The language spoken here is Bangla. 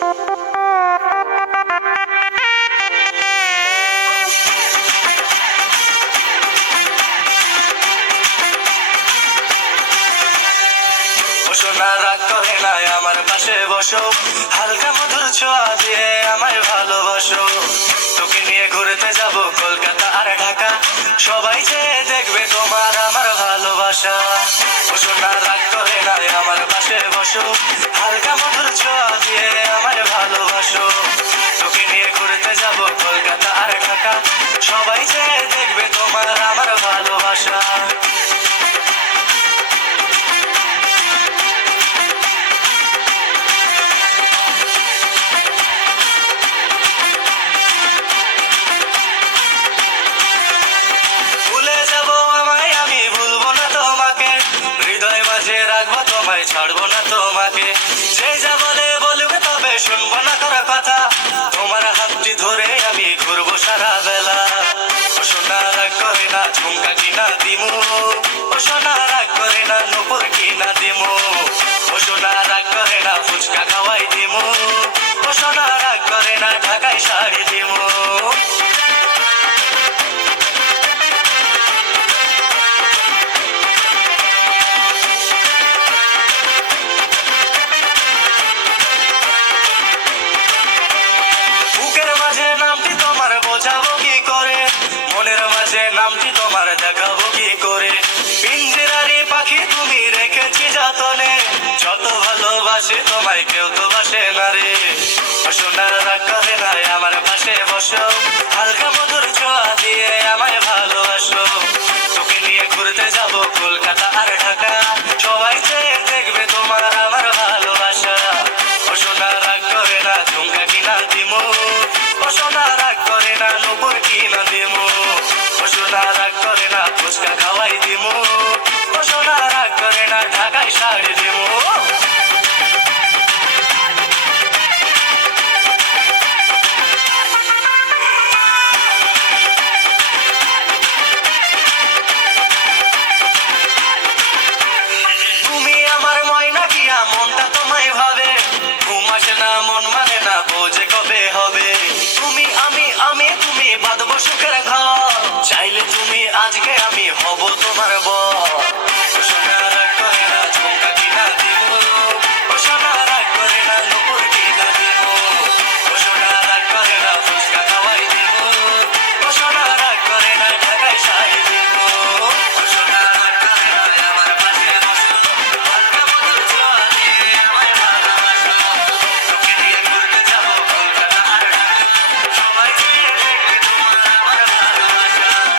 সোনা রাগ করে নাই আমার পাশে বসো, হালকা মধুর ছোঁয়া দিয়ে আমায় ভালোবাসো। তোকে নিয়ে ঘুরতে যাব কলকাতা আর ঢাকা, সবাই যে দেখবে তোমার আমার ভালোবাসা। সোনা রাগ করে নাই আমার পাশে বসো, হালকা মধুর ছোঁয়া দিয়ে আমায় ভালোবাসো। তোকে নিয়ে ঘুরতে যাব কলকাতা আর ঢাকা, সবাই যে দেখবে তোমার আমার ভালোবাসা। ছাড়বো না তোমাকে, যে যা বলে বলবে তবে শুনবো না তোর কথা। তোমার হাতটি ধরে আমি ঘুরবো সারা বেলা। ও সোনা রাগ করে না ঝুমকা কিনা দিমু, ও সোনা রাগ করে না নুপুর কিনা দিমু, ও সোনা রাগ করে না ফুচকা খাওয়াই দিমু, ও সোনা রাগ করে না ঢাকায় শাড়ি দিমু। বোঝাবো কি করে মনের মাঝে নামটি তোমার দেখাবো কি করে। পিঞ্জরারি পাখি তুমি রেখেছি যতনে, যত ভালোবাসি তোমায় কেউ তো বাসে না রে। সোনা রাগ করে নাই আমার পাশে বসো,